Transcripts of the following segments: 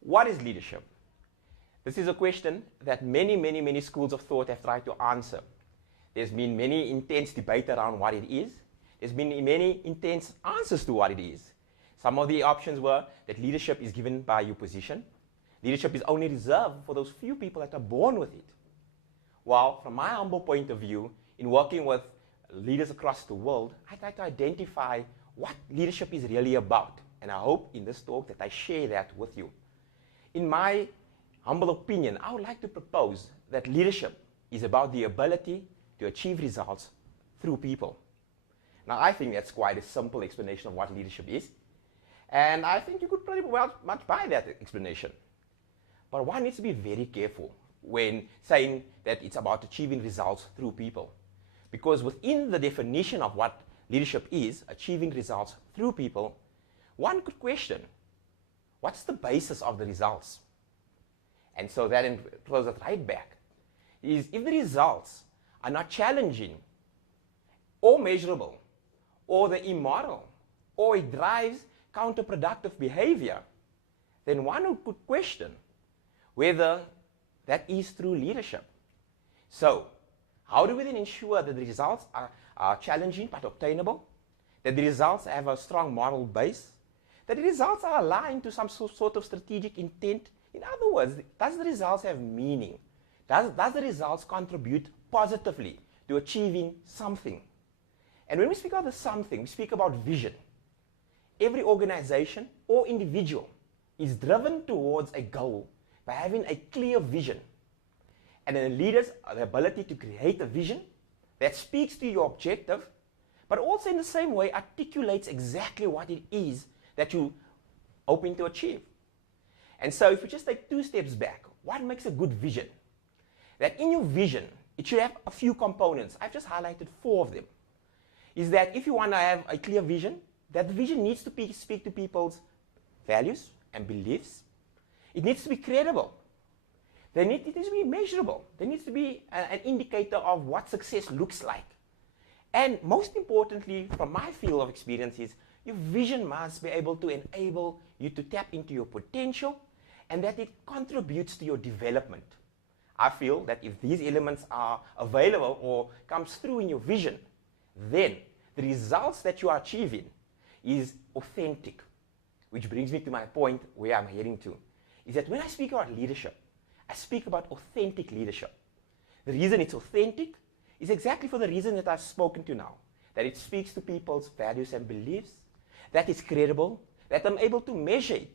What is leadership? This is a question that many schools of thought have tried to answer. There's been many intense debate around what it is. There's been many intense answers to what it is. Some of the options were that leadership is given by your position. Leadership is only reserved for those few people that are born with it. Well, from my humble point of view, in working with leaders across the world, I try to identify what leadership is really about. And I hope in this talk that I share that with you. In my humble opinion, I would like to propose that leadership is about the ability to achieve results through people. Now, I think that's quite a simple explanation of what leadership is. And I think you could pretty much buy that explanation. But one needs to be very careful when saying that it's about achieving results through people. Because within the definition of what leadership is, achieving results through people, one could question, what's the basis of the results? And so that throws it right back. Is if the results are not challenging or measurable, or they're immoral, or it drives counterproductive behavior, then one could question whether that is true leadership. So, how do we then ensure that the results are challenging but obtainable? That the results have a strong moral base? That the results are aligned to some sort of strategic intent? In other words, does the results have meaning? Does the results contribute positively to achieving something? And when we speak about the something, we speak about vision. Every organization or individual is driven towards a goal by having a clear vision. And then the leaders have the ability to create a vision that speaks to your objective, but also in the same way articulates exactly what it is that you're hoping to achieve. And so if we just take 2 steps back, what makes a good vision? That in your vision, it should have a few components. I've just highlighted 4 of them. Is that if you want to have a clear vision, that the vision needs to speak to people's values and beliefs. It needs to be credible. It needs to be measurable. There needs to be an indicator of what success looks like. And most importantly, from my field of experience, is your vision must be able to enable you to tap into your potential and that it contributes to your development. I feel that if these elements are available or comes through in your vision, then the results that you are achieving is authentic. Which brings me to my point where I'm heading to, is that when I speak about leadership, I speak about authentic leadership. The reason it's authentic is exactly for the reason that I've spoken to now, that it speaks to people's values and beliefs, that it's credible, that I'm able to measure it.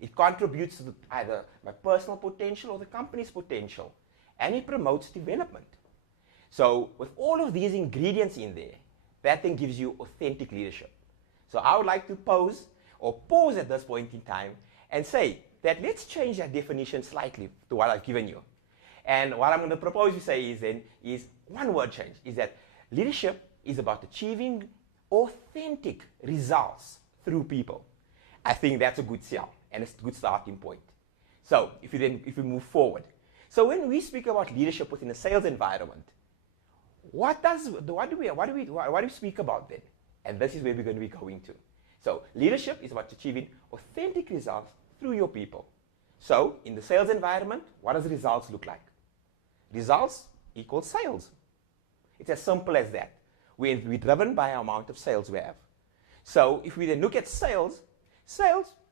It contributes to either my personal potential or the company's potential, and it promotes development. So with all of these ingredients in there, that then gives you authentic leadership. So I would like to pause at this point in time and say that let's change that definition slightly to what I've given you. And what I'm going to propose you say is one word change, is that leadership is about achieving authentic results through people. I think that's a good sell and it's a good starting point. So if we move forward. So when we speak about leadership within a sales environment, what do we speak about then? And this is where we're going to be going to. So leadership is about achieving authentic results through your people. So in the sales environment, what does results look like? Results equals sales. It's as simple as that. We're driven by our amount of sales we have. So if we then look at sales,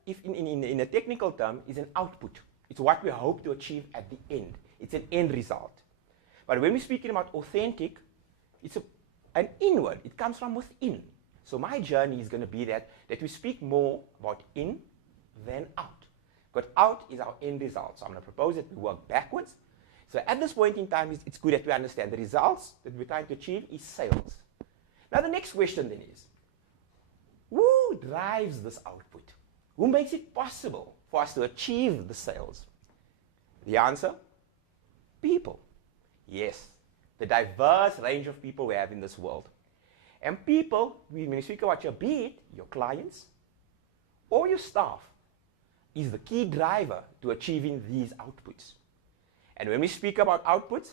if in a technical term, is an output. It's what we hope to achieve at the end. It's an end result. But when we're speaking about authentic, it's an inward. It comes from within. So my journey is going to be that we speak more about in than out. Because out is our end result. So I'm going to propose that we work backwards. So at this point in time, it's good that we understand the results that we're trying to achieve is sales. Now the next question then is, who drives this output? Who makes it possible for us to achieve the sales? The answer? People. Yes, the diverse range of people we have in this world. And people, when we speak about be it your clients or your staff, is the key driver to achieving these outputs. And when we speak about outputs,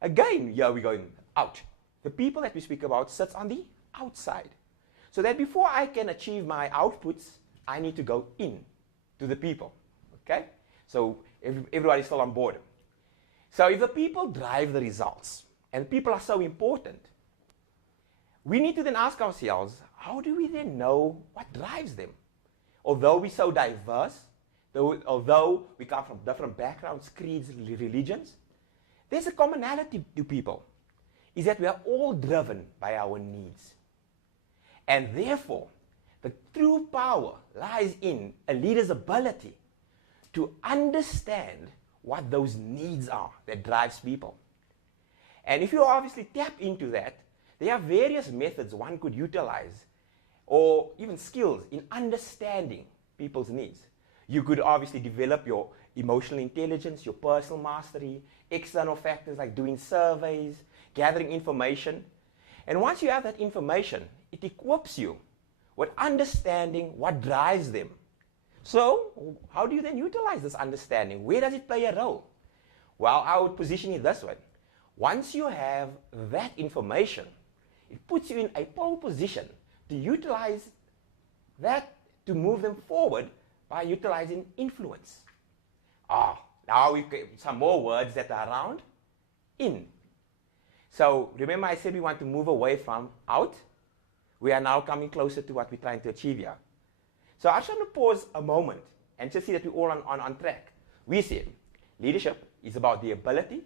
again, here we're going out. The people that we speak about sits on the outside. So that before I can achieve my outputs, I need to go in to the people. Okay? So everybody's still on board. So if the people drive the results, and people are so important, we need to then ask ourselves, how do we then know what drives them? Although we're so diverse, although we come from different backgrounds, creeds, religions, there's a commonality to people, is that we are all driven by our needs. And therefore, the true power lies in a leader's ability to understand what those needs are that drives people. And if you obviously tap into that, there are various methods one could utilize, or even skills in understanding people's needs. You could obviously develop your emotional intelligence, your personal mastery, external factors like doing surveys, gathering information. And once you have that information, it equips you with understanding what drives them. So, how do you then utilize this understanding? Where does it play a role? Well, I would position it this way. Once you have that information, it puts you in a pole position to utilize that to move them forward by utilizing influence. Now we've got some more words that are around. In. So remember I said we want to move away from out. We are now coming closer to what we're trying to achieve here. So I just want to pause a moment and just see that we're all on track. We said leadership is about the ability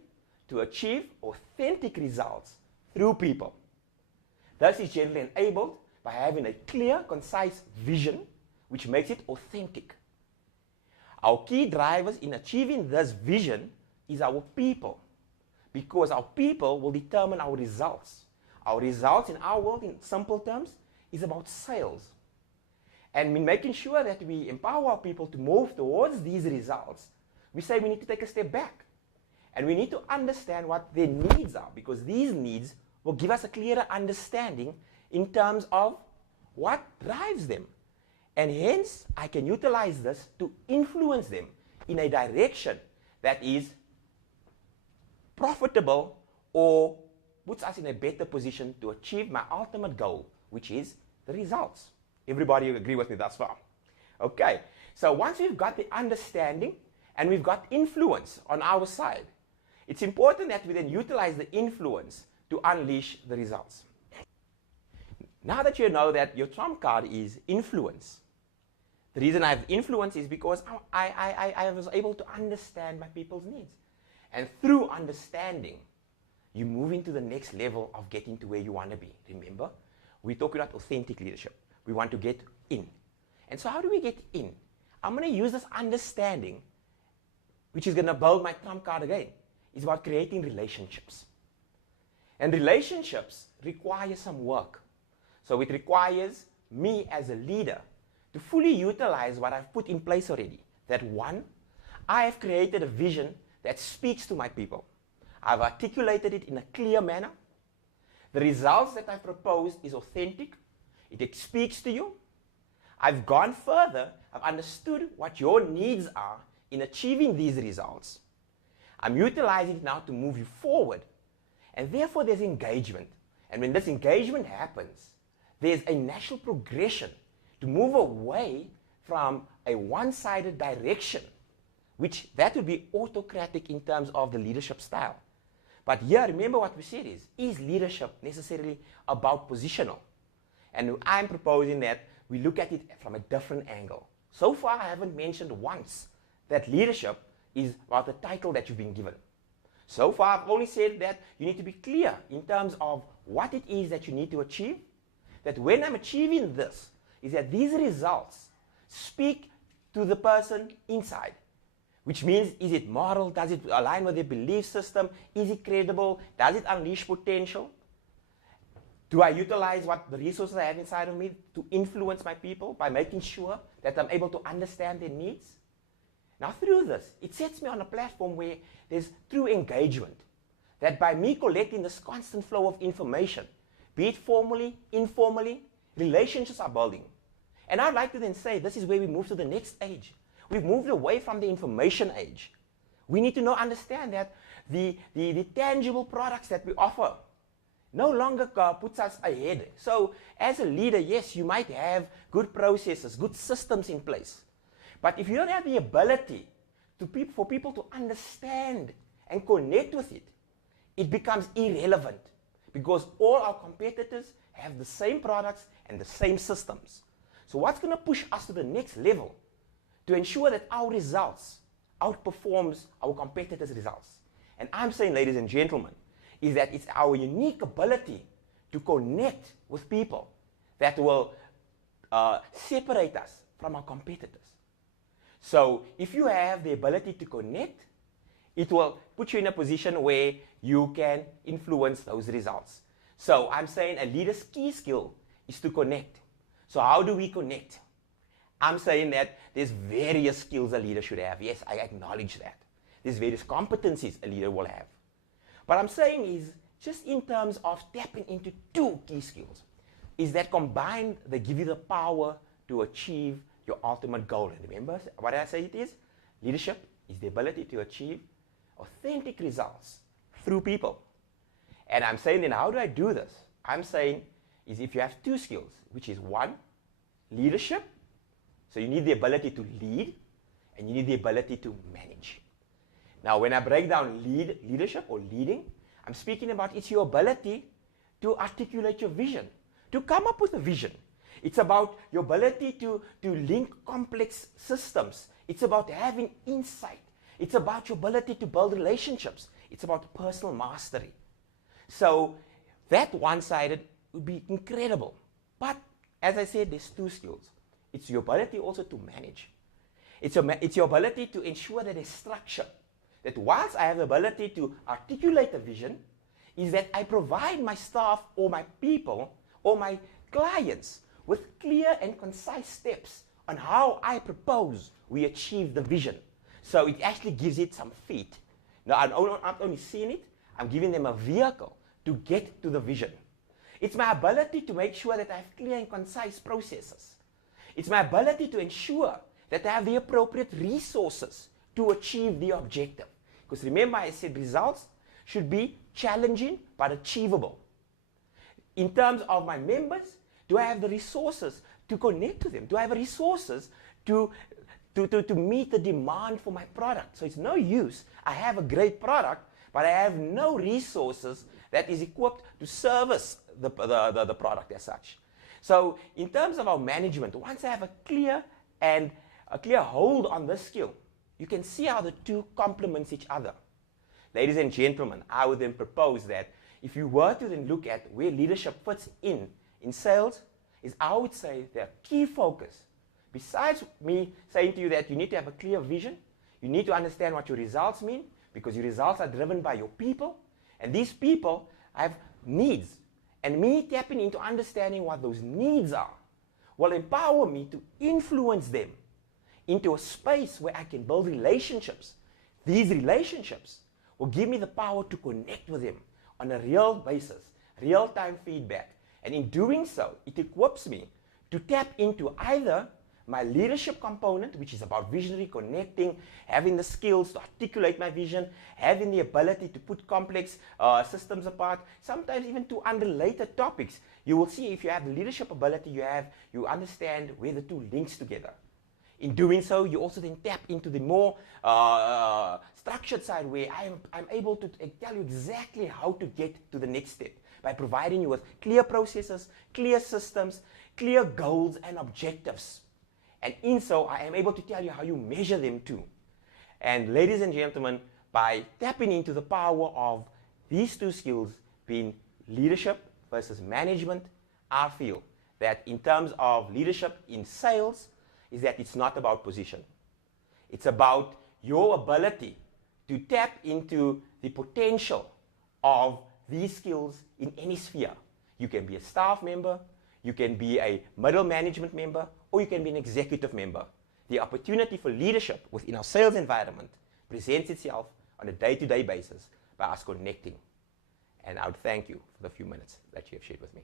to achieve authentic results through people. This is generally enabled by having a clear, concise vision which makes it authentic. Our key drivers in achieving this vision is our people, because our people will determine our results. Our results in our world, in simple terms, is about sales. And in making sure that we empower our people to move towards these results, we say we need to take a step back. And we need to understand what their needs are, because these needs will give us a clearer understanding in terms of what drives them. And hence, I can utilize this to influence them in a direction that is profitable or puts us in a better position to achieve my ultimate goal, which is the results. Everybody agree with me thus far? Okay, so once we've got the understanding and we've got influence on our side, it's important that we then utilize the influence to unleash the results. Now that you know that your trump card is influence, the reason I have influence is because I was able to understand my people's needs. And through understanding, you move into the next level of getting to where you want to be. Remember, we're talking about authentic leadership. We want to get in. And so how do we get in? I'm going to use this understanding, which is going to build my trump card again. It's about creating relationships. And relationships require some work. So it requires me as a leader to fully utilize what I've put in place already. That one, I have created a vision that speaks to my people. I've articulated it in a clear manner. The results that I've proposed is authentic. It speaks to you. I've gone further. I've understood what your needs are in achieving these results. I'm utilizing it now to move you forward. And therefore there's engagement. And when this engagement happens, there's a natural progression to move away from a one-sided direction, which that would be autocratic in terms of the leadership style. But here, remember what we said is leadership necessarily about positional? And I'm proposing that we look at it from a different angle. So far, I haven't mentioned once that leadership is about the title that you've been given. So far, I've only said that you need to be clear in terms of what it is that you need to achieve, that when I'm achieving this, is that these results speak to the person inside. Which means, is it moral? Does it align with their belief system? Is it credible? Does it unleash potential? Do I utilize what the resources I have inside of me to influence my people by making sure that I'm able to understand their needs? Now through this, it sets me on a platform where there's true engagement. That by me collecting this constant flow of information, be it formally, informally, relationships are building. And I'd like to then say this is where we move to the next age. We've moved away from the information age. We need to understand that the tangible products that we offer no longer puts us ahead. So as a leader, yes, you might have good processes, good systems in place. But if you don't have the ability for people to understand and connect with it, it becomes irrelevant because all our competitors have the same products and the same systems. So what's going to push us to the next level to ensure that our results outperforms our competitors' results? And I'm saying, ladies and gentlemen, is that it's our unique ability to connect with people that will separate us from our competitors. So if you have the ability to connect, it will put you in a position where you can influence those results. So I'm saying a leader's key skill is to connect. So how do we connect? I'm saying that there's various skills a leader should have. Yes, I acknowledge that. There's various competencies a leader will have. But I'm saying is, just in terms of tapping into two key skills, is that combined, they give you the power to achieve your ultimate goal. And remember what I say it is? Leadership is the ability to achieve authentic results through people. And I'm saying then, how do I do this? I'm saying is if you have two skills, which is one, leadership. So you need the ability to lead, and you need the ability to manage. Now, when I break down leadership or leading, I'm speaking about it's your ability to articulate your vision, to come up with a vision. It's about your ability to link complex systems. It's about having insight. It's about your ability to build relationships. It's about personal mastery. So that one-sided would be incredible. But as I said, there's two skills. It's your ability also to manage. It's your ability to ensure that there's structure. That whilst I have the ability to articulate a vision, is that I provide my staff or my people or my clients with clear and concise steps on how I propose we achieve the vision. So it actually gives it some feet. Now, I'm not only seeing it, I'm giving them a vehicle to get to the vision. It's my ability to make sure that I have clear and concise processes. It's my ability to ensure that I have the appropriate resources to achieve the objective. Because remember, I said results should be challenging but achievable. In terms of my members, do I have the resources to connect to them? Do I have the resources to meet the demand for my product? So it's no use. I have a great product, but I have no resources that is equipped to service the product as such. So in terms of our management, once I have a clear hold on this skill, you can see how the two complement each other. Ladies and gentlemen, I would then propose that if you were to then look at where leadership fits in sales, is I would say their key focus, besides me saying to you that you need to have a clear vision, you need to understand what your results mean, because your results are driven by your people, and these people have needs. And me tapping into understanding what those needs are will empower me to influence them into a space where I can build relationships. These relationships will give me the power to connect with them on a real basis, real-time feedback. And in doing so, it equips me to tap into either my leadership component, which is about visionary connecting, having the skills to articulate my vision, having the ability to put complex systems apart, sometimes even to unrelated topics. You will see if you have the leadership ability you understand where the two links together. In doing so, you also then tap into the more structured side where I'm able to tell you exactly how to get to the next step by providing you with clear processes, clear systems, clear goals and objectives. And in so, I am able to tell you how you measure them too. And ladies and gentlemen, by tapping into the power of these two skills, being leadership versus management, I feel that in terms of leadership in sales, is that it's not about position. It's about your ability to tap into the potential of these skills in any sphere. You can be a staff member, you can be a middle management member, or you can be an executive member. The opportunity for leadership within our sales environment presents itself on a day-to-day basis by us connecting. And I would thank you for the few minutes that you have shared with me.